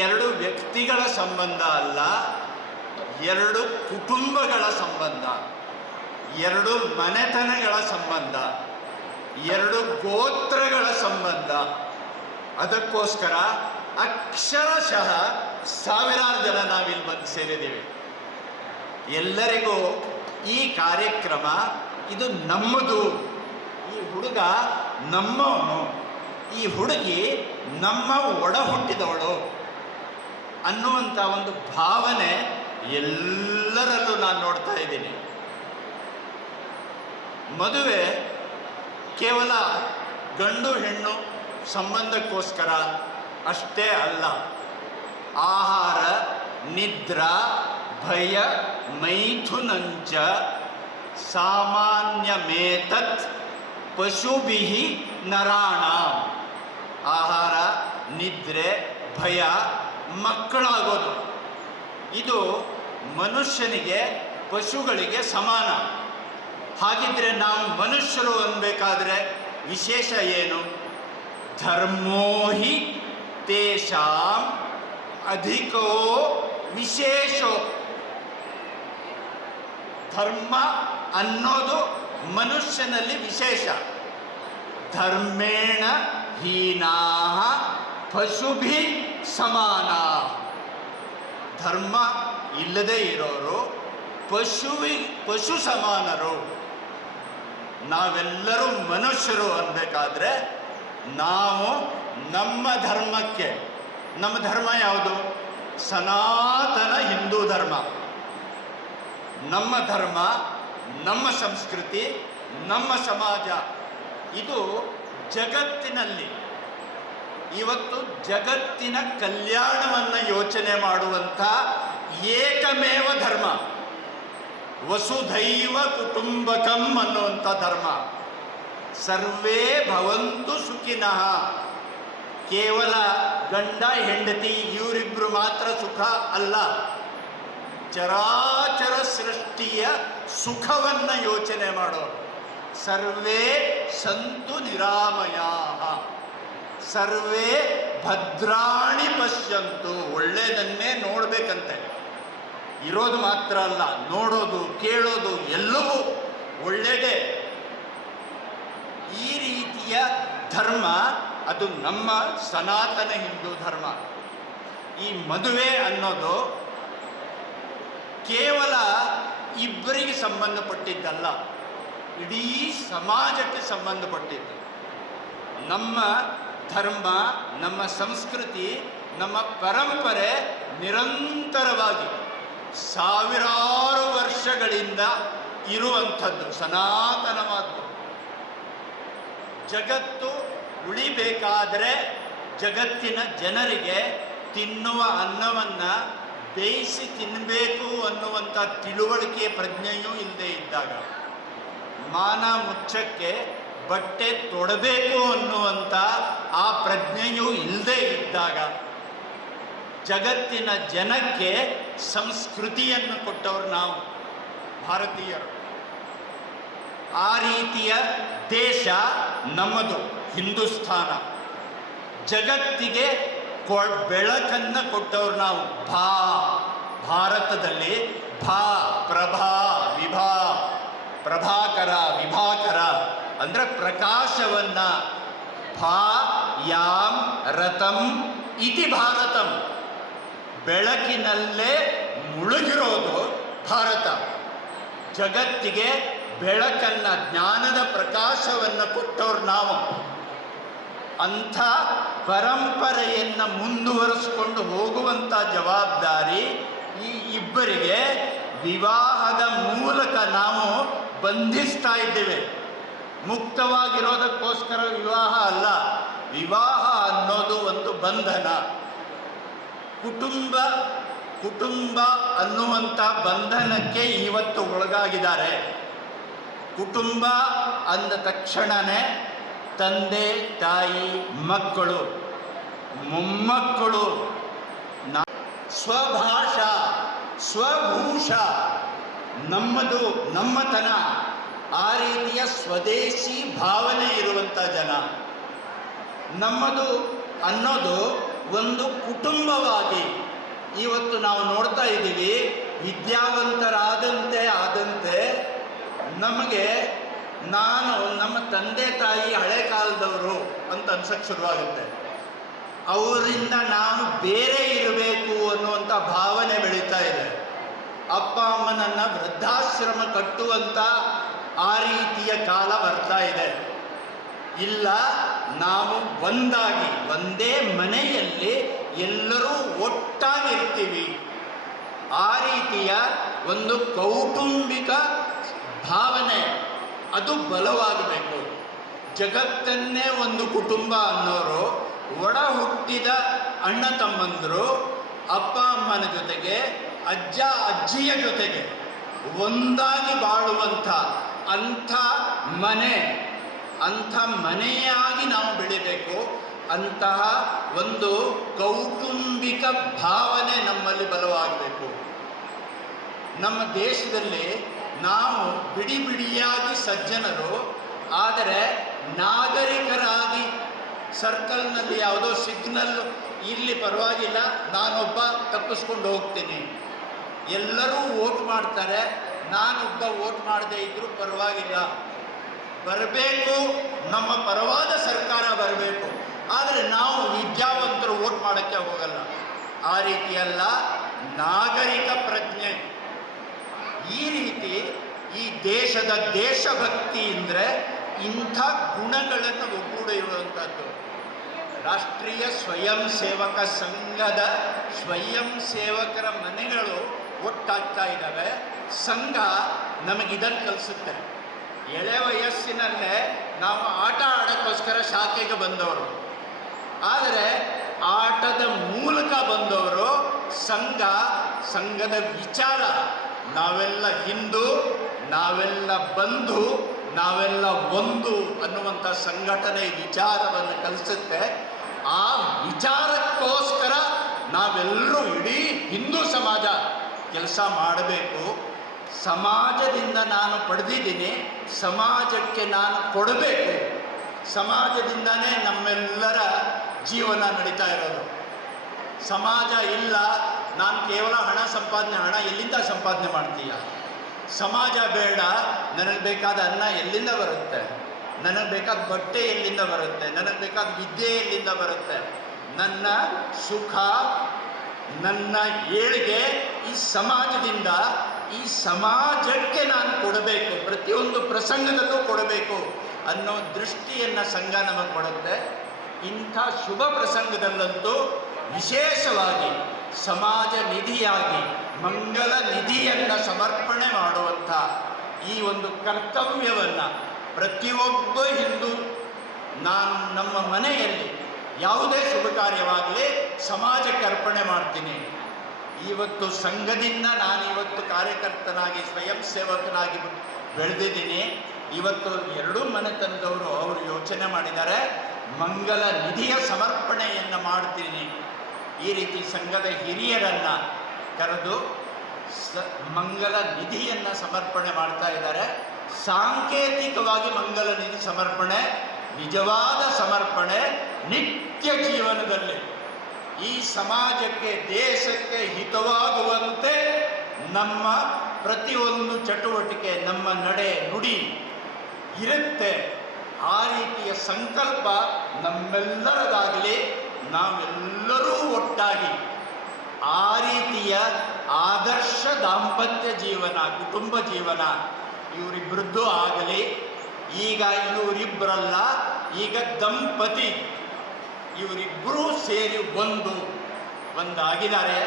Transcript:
ಎರಡು ವ್ಯಕ್ತಿಗಳ ಸಂಬಂಧ ಅಲ್ಲ, ಎರಡು ಕುಟುಂಬಗಳ ಸಂಬಂಧ, ಎರಡು ಮನೆತನಗಳ ಸಂಬಂಧ, ಎರಡು ಗೋತ್ರಗಳ ಸಂಬಂಧ. ಅದಕ್ಕೋಸ್ಕರ ಅಕ್ಷರಶಃ ಸಾವಿರಾರು ಜನ ನಾವಿಲ್ಲಿ ಬಂದು ಸೇರಿದ್ದೀವಿ. ಎಲ್ಲರಿಗೂ ಈ ಕಾರ್ಯಕ್ರಮ ಇದು ನಮ್ಮದು. ಈ ಹುಡುಗ ನಮ್ಮವನು, ಈ ಹುಡುಗಿ ನಮ್ಮ ಒಡ ಹುಟ್ಟಿದವಳು ಅನ್ನುವಂಥ ಒಂದು ಭಾವನೆ ಎಲ್ಲರಲ್ಲೂ ನಾನು ನೋಡ್ತಾ ಇದ್ದೀನಿ. ಮದುವೆ ಕೇವಲ ಗಂಡು ಹೆಣ್ಣು ಸಂಬಂಧಕ್ಕೋಸ್ಕರ ಅಷ್ಟೇ ಅಲ್ಲ. ಆಹಾರ, ನಿದ್ರಾ, ಭಯ, ಮೈಥುನಂಚ ಸಾಮಾನ್ಯಮೇತತ್ ಪಶುಭಿಃ ನರಾಣಾಂ. ಆಹಾರ, ನಿದ್ರೆ, ಭಯ, ಮಕ್ಕಳಾಗೋದು ಇದು ಮನುಷ್ಯನಿಗೆ ಪಶುಗಳಿಗೆ ಸಮಾನ. ಹಾಗಿದ್ರೆ ನಾವು ಮನುಷ್ಯರು ಅನ್ಬೇಕಾದ್ರೆ ವಿಶೇಷ ಏನು? ಧರ್ಮೋ ಹಿ ತೇಷಾಂ ಅಧಿಕೋ ವಿಶೇಷೋ. ಧರ್ಮ ಅನ್ನೋದು ಮನುಷ್ಯನಲ್ಲಿ ವಿಶೇಷ. ಧರ್ಮೇಣ ಹೀನಾಃ ಪಶುಭಿ ಸಮಾನ. ಧರ್ಮ ಇಲ್ಲದೆ ಇರೋರು ಪಶು ಸಮಾನರು. ನಾವೆಲ್ಲರೂ ಮನುಷ್ಯರು ಅನ್ಬೇಕಾದ್ರೆ ನಾವು ನಮ್ಮ ಧರ್ಮಕ್ಕೆ, ನಮ್ಮ ಧರ್ಮ ಯಾವುದು? ಸನಾತನ ಹಿಂದೂ ಧರ್ಮ. ನಮ್ಮ ಧರ್ಮ, ನಮ್ಮ ಸಂಸ್ಕೃತಿ, ನಮ್ಮ ಸಮಾಜ ಇದು ಜಗತ್ತಿನಲ್ಲಿ ಇವತ್ತು ಜಗತ್ತಿನ ಕಲ್ಯಾಣವನ್ನು ಯೋಚನೆ ಮಾಡುವಂಥ ಏಕಮೇವ ಧರ್ಮ. ವಸುಧೈವ ಕುಟುಂಬಕಂ ಅನ್ನುವಂಥ ಧರ್ಮ. ಸರ್ವೇ ಭವಂತು ಸುಖಿನಃ. ಕೇವಲ ಗಂಡ ಹೆಂಡತಿ ಇವರಿಬ್ಬರು ಮಾತ್ರ ಸುಖ ಅಲ್ಲ, ಚರಾಚರ ಸೃಷ್ಟಿಯ ಸುಖವನ್ನು ಯೋಚನೆ ಮಾಡೋರು. ಸರ್ವೇ ಸಂತು ನಿರಾಮಯಾಃ, ಸರ್ವೇ ಭದ್ರಾಣಿ ಪಶ್ಯಂತು. ಒಳ್ಳೆಯದನ್ನೇ ನೋಡಬೇಕಂತೆ. ಇರೋದು ಮಾತ್ರ ಅಲ್ಲ, ನೋಡೋದು, ಕೇಳೋದು ಎಲ್ಲವೂ ಒಳ್ಳೆಯದೇ. ಈ ರೀತಿಯ ಧರ್ಮ ಅದು ನಮ್ಮ ಸನಾತನ ಹಿಂದೂ ಧರ್ಮ. ಈ ಮದುವೆ ಅನ್ನೋದು ಕೇವಲ ಇಬ್ಬರಿಗೆ ಸಂಬಂಧಪಟ್ಟಿದ್ದಲ್ಲ, ಇಡೀ ಸಮಾಜಕ್ಕೆ ಸಂಬಂಧಪಟ್ಟಿದ್ದು. ನಮ್ಮ ಧರ್ಮ, ನಮ್ಮ ಸಂಸ್ಕೃತಿ, ನಮ್ಮ ಪರಂಪರೆ ನಿರಂತರವಾಗಿ ಸಾವಿರಾರು ವರ್ಷಗಳಿಂದ ಇರುವಂಥದ್ದು, ಸನಾತನವಾದ್ದು. ಜಗತ್ತು ಉಳಿಬೇಕಾದರೆ ಜಗತ್ತಿನ ಜನರಿಗೆ ತಿನ್ನುವ ಅನ್ನವನ್ನು ಬೇಯಿಸಿ ತಿನ್ನಬೇಕು ಅನ್ನುವಂಥ ತಿಳುವಳಿಕೆ ಪ್ರಜ್ಞೆಯೂ ಇಲ್ಲದೆ ಇದ್ದಾಗ, ಮಾನ ಮುಚ್ಚಕ್ಕೆ ಬಟ್ಟೆ ತೊಡಬೇಕು ಅನ್ನುವಂಥ ಆ ಪ್ರಜ್ಞೆಯೂ ಇಲ್ಲದೆ ಇದ್ದಾಗ, ಜಗತ್ತಿನ ಜನಕ್ಕೆ ಸಂಸ್ಕೃತಿಯನ್ನು ಕೊಟ್ಟವರು ನಾವು ಭಾರತೀಯರು. ಆ ರೀತಿಯ ದೇಶ ನಮ್ಮದು ಹಿಂದೂಸ್ಥಾನ. ಜಗತ್ತಿಗೆ ಬೆಳಕನ್ನು ಕೊಟ್ಟವರು ನಾವು. ಭಾರತದಲ್ಲಿ ಪ್ರಭಾ ವಿಭಾ, ಪ್ರಭಾಕರ ವಿಭಾಕರ ಅಂದರೆ ಪ್ರಕಾಶವನ್ನ. ಯಾಂ ರಥಂ ಇತಿ ಭಾರತಂ. ಬೆಳಕಿನಲ್ಲೇ ಮುಳುಗಿರೋದು ಭಾರತ. ಜಗತ್ತಿಗೆ ಬೆಳಕನ್ನು, ಜ್ಞಾನದ ಪ್ರಕಾಶವನ್ನು ಕೊಟ್ಟವ್ರು ನಾವು. ಅಂಥ ಪರಂಪರೆಯನ್ನು ಮುಂದುವರಿಸಿಕೊಂಡು ಹೋಗುವಂಥ ಜವಾಬ್ದಾರಿ ಈ ಇಬ್ಬರಿಗೆ ವಿವಾಹದ ಮೂಲಕ ನಾವು ಬಂಧಿಸ್ತಾ ಇದ್ದೇವೆ. ಮುಕ್ತವಾಗಿರೋದಕ್ಕೋಸ್ಕರ ವಿವಾಹ ಅಲ್ಲ, ವಿವಾಹ ಅನ್ನೋದು ಒಂದು ಬಂಧನ. ಕುಟುಂಬ ಅನ್ನುವಂಥ ಬಂಧನಕ್ಕೆ ಇವತ್ತು ಒಳಗಾಗಿದ್ದಾರೆ. ಕುಟುಂಬ ಅಂದ ತಕ್ಷಣವೇ ತಂದೆ, ತಾಯಿ, ಮಕ್ಕಳು, ಮೊಮ್ಮಕ್ಕಳು, ಸ್ವಭಾಷಾ, ಸ್ವಭೂಷ, ನಮ್ಮದು, ನಮ್ಮತನ, ಆ ರೀತಿಯ ಸ್ವದೇಶಿ ಭಾವನೆ ಇರುವಂಥ ಜನ. ನಮ್ಮದು ಅನ್ನೋದು ಒಂದು ಕುಟುಂಬವಾಗಿ ಇವತ್ತು ನಾವು ನೋಡ್ತಾ ಇದ್ದೀವಿ, ವಿದ್ಯಾವಂತರಾದಂತೆ ಆದಂತೆ ನಮಗೆ ನಮ್ಮ ತಂದೆ ತಾಯಿ ಹಳೆ ಕಾಲದವರು ಅಂತ ಅನ್ಸಕ್ಕೆ ಶುರುವಾಗುತ್ತೆ. ಅವರಿಂದ ನಾನು ಬೇರೆ ಇರಬೇಕು ಅನ್ನುವಂಥ ಭಾವನೆ ಬೆಳೀತಾ ಇದೆ. ಅಪ್ಪ ಅಮ್ಮನನ್ನು ವೃದ್ಧಾಶ್ರಮ ಕಟ್ಟುವಂಥ ಆ ರೀತಿಯ ಕಾಲ ಬರ್ತಾ ಇದೆ. ಇಲ್ಲ, ನಾವು ಒಂದಾಗಿ ಒಂದೇ ಮನೆಯಲ್ಲಿ ಎಲ್ಲರೂ ಒಟ್ಟಾಗಿರ್ತೀವಿ, ಆ ರೀತಿಯ ಒಂದು ಕೌಟುಂಬಿಕ ಭಾವನೆ ಅದು ಬಲವಾಗಬೇಕು. ಜಗತ್ತನ್ನೇ ಒಂದು ಕುಟುಂಬ ಅನ್ನೋರು ಒಡ ಹುಟ್ಟಿದ ಅಣ್ಣ ತಮ್ಮಂದರು ಅಪ್ಪ ಅಮ್ಮನ ಜೊತೆಗೆ, ಅಜ್ಜ ಅಜ್ಜಿಯ ಜೊತೆಗೆ ಒಂದಾಗಿ ಬಾಳುವಂಥ ಅಂಥ ಮನೆಯಾಗಿ ನಾವು ಬೆಳಿಬೇಕು. ಅಂತಹ ಒಂದು ಕೌಟುಂಬಿಕ ಭಾವನೆ ನಮ್ಮಲ್ಲಿ ಬಲವಾಗಬೇಕು. ನಮ್ಮ ದೇಶದಲ್ಲಿ ನಾವು ಬಿಡಿ ಬಿಡಿಯಾಗಿ ಸಜ್ಜನರು, ಆದರೆ ನಾಗರಿಕರಾಗಿ ಸರ್ಕಲ್ನಲ್ಲಿ ಯಾವುದೋ ಸಿಗ್ನಲ್ ಇರಲಿ ಪರವಾಗಿಲ್ಲ, ನಾನೊಬ್ಬ ತಪ್ಪಿಸ್ಕೊಂಡು ಹೋಗ್ತೀನಿ, ಎಲ್ಲರೂ ವೋಟ್ ಮಾಡ್ತಾರೆ, ನಾನೊಬ್ಬ ವೋಟ್ ಮಾಡದೇ ಇದ್ದರೂ ಪರವಾಗಿಲ್ಲ, ಬರಬೇಕು, ನಮ್ಮ ಪರವಾದ ಸರ್ಕಾರ ಬರಬೇಕು, ಆದರೆ ನಾವು ವಿದ್ಯಾವಂತರು ವೋಟ್ ಮಾಡೋಕ್ಕೆ ಹೋಗಲ್ಲ. ಆ ರೀತಿಯಲ್ಲ, ನಾಗರಿಕ ಪ್ರಜ್ಞೆ. ಈ ರೀತಿ ಈ ದೇಶದ ದೇಶಭಕ್ತಿ ಅಂದರೆ ಇಂಥ ಗುಣಗಳನ್ನು ಒಗ್ಗೂಡಿರುವಂಥದ್ದು. ರಾಷ್ಟ್ರೀಯ ಸ್ವಯಂ ಸೇವಕ ಸಂಘದ ಸ್ವಯಂ ಸೇವಕರ ಮನೆಗಳು ಒಟ್ಟಾಗ್ತಾ ಇದ್ದಾವೆ. ಸಂಘ ನಮಗಿದನ್ನು ಕಲಿಸುತ್ತೆ. ಎಳೆ ವಯಸ್ಸಿನಲ್ಲೇ ನಾವು ಆಟ ಆಡೋಕ್ಕೋಸ್ಕರ ಶಾಖೆಗೆ ಬಂದವರು, ಆದರೆ ಆಟದ ಮೂಲಕ ಬಂದವರು ಸಂಘದ ವಿಚಾರ. ನಾವೆಲ್ಲ ಹಿಂದೂ, ನಾವೆಲ್ಲ ಬಂಧು, ನಾವೆಲ್ಲ ಒಂದು ಅನ್ನುವಂಥ ಸಂಘಟನೆ ವಿಚಾರವನ್ನು ಕಲಿಸುತ್ತೆ. ಆ ವಿಚಾರಕ್ಕೋಸ್ಕರ ನಾವೆಲ್ಲರೂ ಇಡೀ ಹಿಂದೂ ಸಮಾಜ ಕೆಲಸ ಮಾಡಬೇಕು. ಸಮಾಜದಿಂದ ನಾನು ಪಡೆದಿದ್ದೀನಿ, ಸಮಾಜಕ್ಕೆ ನಾನು ಕೊಡಬೇಕು. ಸಮಾಜದಿಂದನೇ ನಮ್ಮೆಲ್ಲರ ಜೀವನ ನಡೀತಾ ಇರೋದು. ಸಮಾಜ ಇಲ್ಲ, ನಾನು ಕೇವಲ ಹಣ ಎಲ್ಲಿಂದ ಸಂಪಾದನೆ ಮಾಡ್ತೀಯ? ಸಮಾಜ ಬೇಡ, ನನಗೆ ಬೇಕಾದ ಅನ್ನ ಎಲ್ಲಿಂದ ಬರುತ್ತೆ? ನನಗೆ ಬೇಕಾದ ಬಟ್ಟೆ ಎಲ್ಲಿಂದ ಬರುತ್ತೆ? ನನಗೆ ಬೇಕಾದ ವಿದ್ಯೆ ಎಲ್ಲಿಂದ ಬರುತ್ತೆ? ನನ್ನ ಸುಖ, ನನ್ನ ಏಳಿಗೆ ಈ ಸಮಾಜದಿಂದ, ಈ ಸಮಾಜಕ್ಕೆ ನಾನು ಕೊಡಬೇಕು, ಪ್ರತಿಯೊಂದು ಪ್ರಸಂಗದಲ್ಲೂ ಕೊಡಬೇಕು ಅನ್ನೋ ದೃಷ್ಟಿಯನ್ನು ಸಂಘ ನಮಗೆ ಕೊಡುತ್ತೆ. ಇಂಥ ಶುಭ ಪ್ರಸಂಗದಲ್ಲಂತೂ ವಿಶೇಷವಾಗಿ ಸಮಾಜ ನಿಧಿಯಾಗಿ ಮಂಗಲ ನಿಧಿಯನ್ನು ಸಮರ್ಪಣೆ ಮಾಡುವಂಥ ಈ ಒಂದು ಕರ್ತವ್ಯವನ್ನು ಪ್ರತಿಯೊಬ್ಬ ಹಿಂದೂ, ನಮ್ಮ ಮನೆಯಲ್ಲಿ ಯಾವುದೇ ಶುಭ ಕಾರ್ಯವಾಗಲಿ ಸಮಾಜಕ್ಕೆ ಅರ್ಪಣೆ ಮಾಡ್ತೀನಿ. ಇವತ್ತು ಸಂಘದಿಂದ ನಾನಿವತ್ತು ಕಾರ್ಯಕರ್ತನಾಗಿ ಸ್ವಯಂ ಸೇವಕನಾಗಿ ಬೆಳೆದಿದ್ದೀನಿ. ಇವತ್ತು ಎರಡೂ ಮನೆತನದವರು ಅವರು ಯೋಚನೆ ಮಾಡಿದ್ದಾರೆ, ಮಂಗಲ ನಿಧಿಯ ಸಮರ್ಪಣೆಯನ್ನು ಮಾಡ್ತೀನಿ. ಈ ರೀತಿ ಸಂಘದ ಹಿರಿಯರನ್ನು ಕರೆದು ಮಂಗಲ ನಿಧಿಯನ್ನು ಸಮರ್ಪಣೆ ಮಾಡ್ತಾ ಇದ್ದಾರೆ. ಸಾಂಕೇತಿಕವಾಗಿ ಮಂಗಲ ನಿಧಿ ಸಮರ್ಪಣೆ, ನಿಜವಾದ ಸಮರ್ಪಣೆ ನಿತ್ಯ ಜೀವನದಲ್ಲಿ ಈ ಸಮಾಜಕ್ಕೆ, ದೇಶಕ್ಕೆ ಹಿತವಾಗುವಂತೆ ನಮ್ಮ ಪ್ರತಿಯೊಂದು ಚಟುವಟಿಕೆ, ನಮ್ಮ ನಡೆ ನುಡಿ ಇರುತ್ತೆ. ಆ ರೀತಿಯ ಸಂಕಲ್ಪ ನಮ್ಮೆಲ್ಲರದಾಗಲಿ, ನಾವೆಲ್ಲರೂ ಒಟ್ಟಾಗಿ ಆ ರೀತಿಯ ಆದರ್ಶ ದಾಂಪತ್ಯ ಜೀವನ, ಕುಟುಂಬ ಜೀವನ ಇವರಿಬ್ಬರದ್ದು ಆಗಲಿ. ಈಗ ಇವರಿಬ್ಬರಲ್ಲ, ಈಗ ದಂಪತಿ ಇವರಿಬ್ಬರೂ ಸೇರಿ ಒಂದಾಗಿದ್ದಾರೆ.